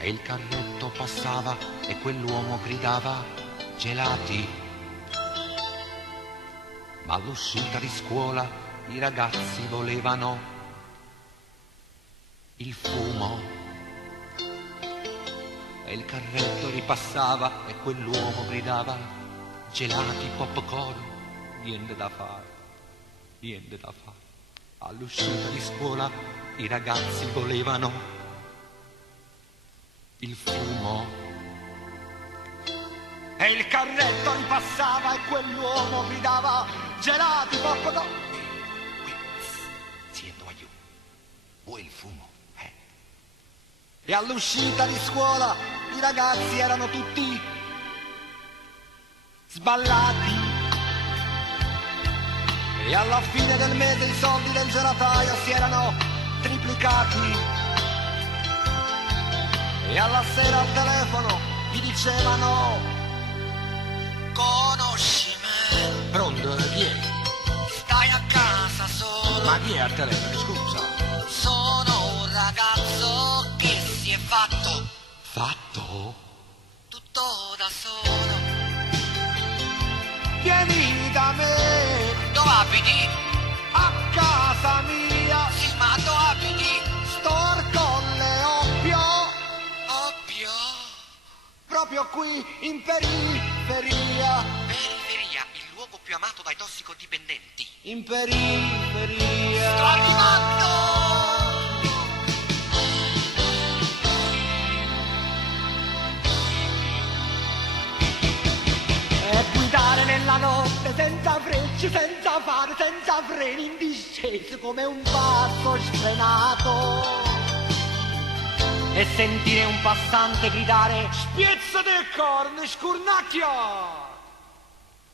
e il carretto passava e quell'uomo gridava gelati. Ma all'uscita di scuola i ragazzi volevano il fumo e il carretto ripassava e quell'uomo gridava gelati, popcorn, niente da fare, niente da fare. All'uscita di scuola i ragazzi volevano il fumo e il carretto ripassava e quell'uomo gridava gelati, popcorn. Siendo aiuto, vuoi il fumo? E all'uscita di scuola i ragazzi erano tutti sballati e alla fine del mese i soldi del gelataio si erano triplicati e alla sera al telefono gli dicevano conosci me? Pronto, chi è? Stai a casa solo. Ma chi è al telefono, scusa? Sono un ragazzo che si è fatto tutto da solo. Vieni da me. Dove abiti? A casa mia. Sì, ma dove abiti? Sto al Colle Oppio. Oppio? Proprio qui in periferia. Periferia, il luogo più amato dai tossicodipendenti. In periferia. Sto arrivando. Guidare nella notte senza frecce, senza fare, senza freni, in discesa come un passo sfrenato e sentire un passante gridare spiezza del corno, scurnacchia.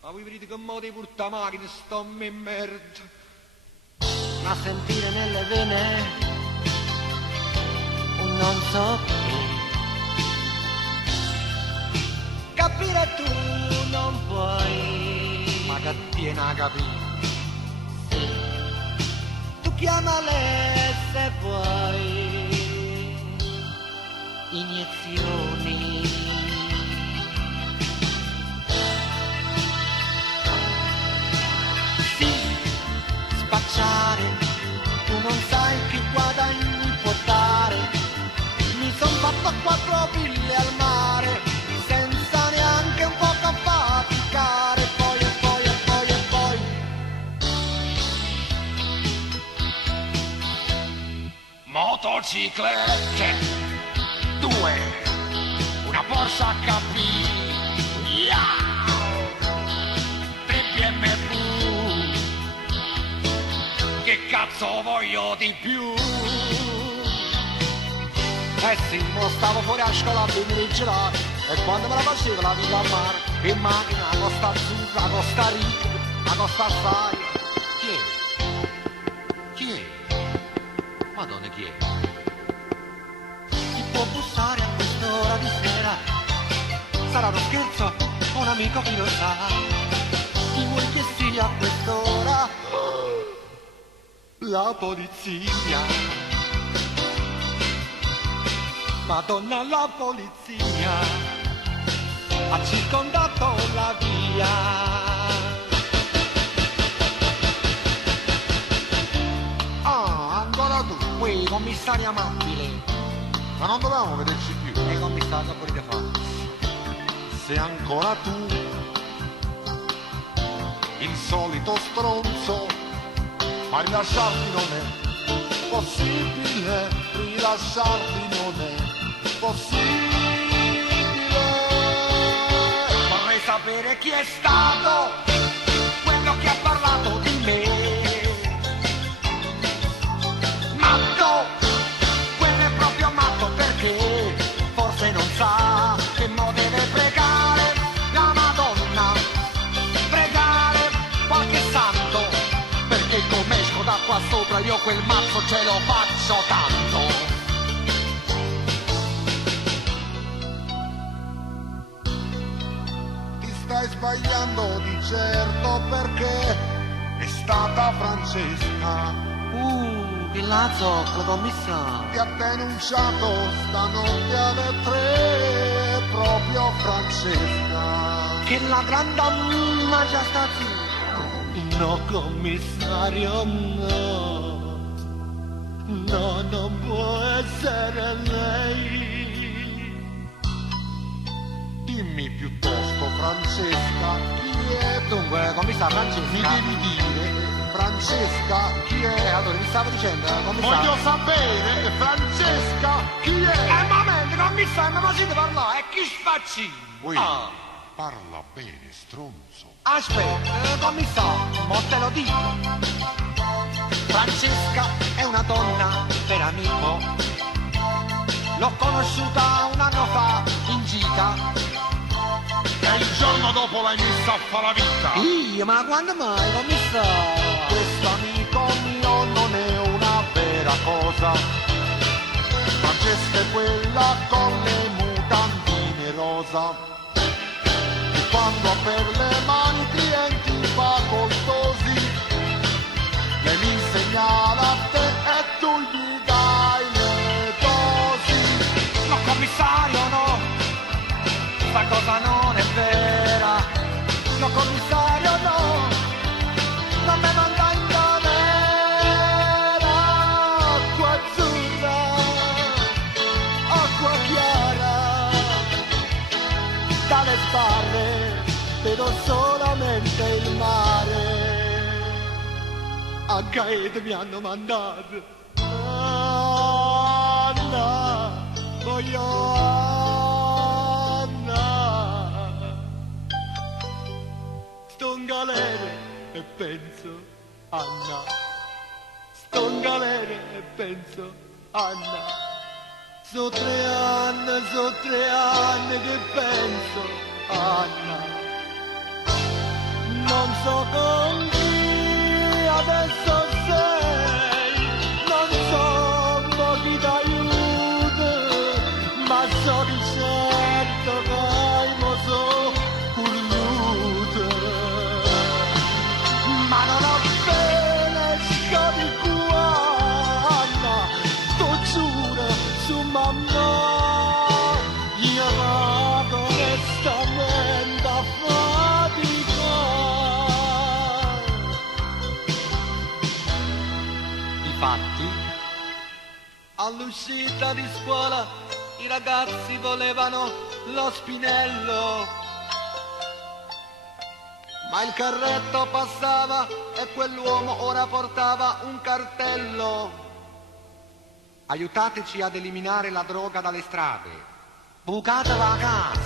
Ma voi vedete che modo di portare macchina, sto me merda. Ma sentire nelle vene un non so che capire tu non puoi, ma che tiene a capire. Sì, tu chiamale se vuoi, iniezioni. Sì, spacciare, tu non sai che guadagni può dare. Mi son fatto 4 ville al mare, senza neanche un poco faticare, poi e poi e poi e poi. Motociclette, 2, una Porsche HP, yeah! 3 BMW, che cazzo voglio di più? Eh sì, mo stavo fuori a scuola a bere il gelato e quando me la facevo la vita a mare, in macchina, la costa azzurra, la costa ricca, la costa assai. Chi è? Chi è? Madonna, chi è? Chi può bussare a quest'ora di sera? Sarà uno scherzo o un amico, chi lo sa? Chi vuoi che sia a quest'ora? La polizia. Madonna, la polizia ha circondato la via. Ah, ancora tu, quei commissari amabili. Ma non dovevamo vederci più. E commissario, che volete fare? Se ancora tu, il solito stronzo, ma rilasciarti non è possibile, rilasciarti non è possibile. Vorrei sapere chi è stato quello che ha parlato di me. Matto, quello è proprio matto, perché forse non sa che mo deve pregare la Madonna, pregare qualche santo, perché come esco da qua sopra io quel mazzo ce lo faccio tanto. Stai sbagliando di certo, perché è stata Francesca Che lazzo, la commissaria. ti ha denunciato stanotte alle Francesca. Che la grande mamma già sta zitto. No, commissario, no. No, non può essere lei. Dimmi piuttosto, Francesca, chi è? Dunque, commissario Mi Francesca. devi dire, Francesca, chi è? Allora, mi stavo dicendo, commissario. Voglio sapere, Francesca, chi è? Un momento, commissario, ma si deve parlare, e chi sfacci? Ui, Ah. parla bene, stronzo. Aspetta, commissario, mo te lo dico. Francesca è una donna per amico. L'ho conosciuta un anno fa in gita. E il giorno dopo l'hai messa a fare la vita. Io, ma quando mai, commissario? Questo amico mio non è una vera cosa. Francesca è quella con le mutandine rosa. E quando ha per le mani clienti facoltosi, le li segnala a te e tu gli dai le dosi. No, commissario, no. Sta cosa non è vera. No, commissario, no. Non mi manda in camera. Acqua azzurra, acqua chiara. Dalle sbarre vedo solamente il mare. A Gaeta mi hanno mandato. Anna, voglio Anna. Sto in galera e penso Anna. Sto in galera e penso Anna. So 3 anni che penso Anna. Non so con chi adesso sei, non so mo chi t'aiuta, ma so di certo che hai mo so curnuta. Ma non ho bene sco di qua, Anna, sto giuro su mamma. Io vado onestamente a faticare. Difatti, all'uscita di scuola i ragazzi volevano lo spinello, ma il carretto passava e quell'uomo ora portava un cartello. Aiutateci ad eliminare la droga dalle strade. Bucatela a casa.